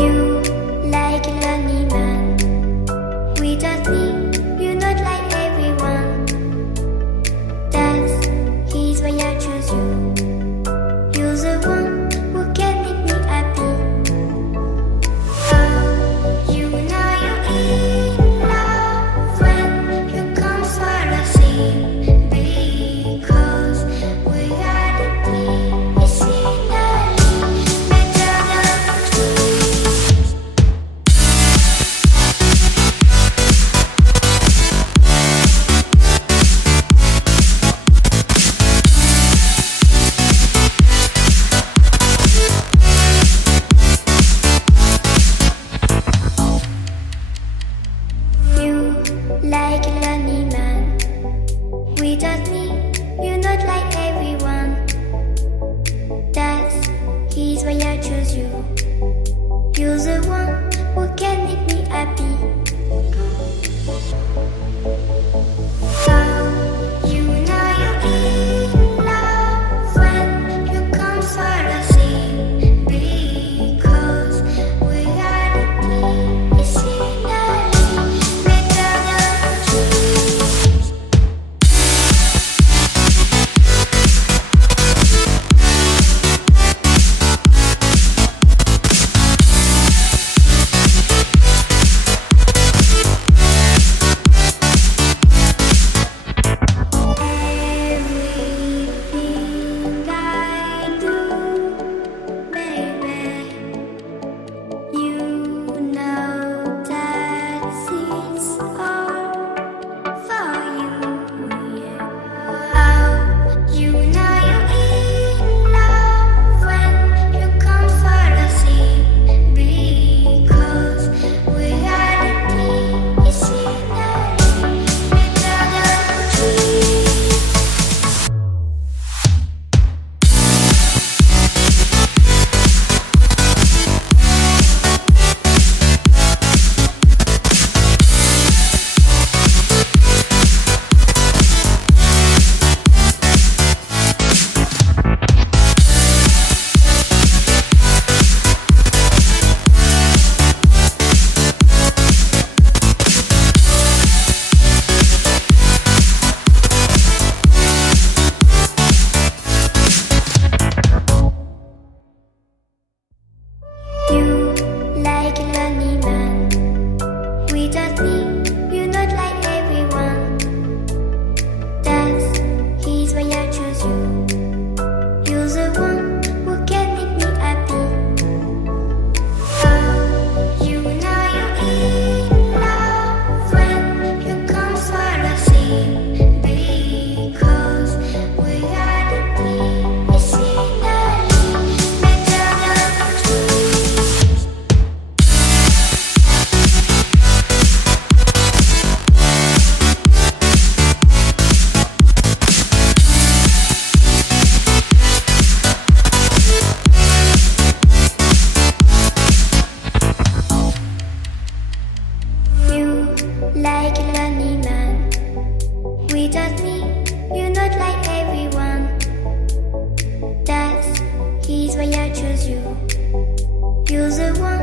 You like a lonely man. Without me, you're not like everyone. That's he's why I choose you. You're the one who can make me happy. Oh, you know you're in love when you come for the sea. Because we are the medicinally better than trees. You like a lonely man. Without me, you're not like everyone. That's he's why I choose you. You're the one who can make me happy. Oh, you know you're in love when you come for the sea. Because we are the medicinally better than trees. Everything I do, baby, you know that it's all for you, yeah. Oh, you know you're in love when you come for the sea. Because we are the medicinally better than trees. You like a lonely man. Without me, you're not like everyone. That's he's why I choose you. You're the one who can make me happy. Oh, you know you're in love when you come for the sea. Because we are the medicinally better than trees. You like a lonely man. Without me, you're not like everyone. That's he's why I choose you. You're the one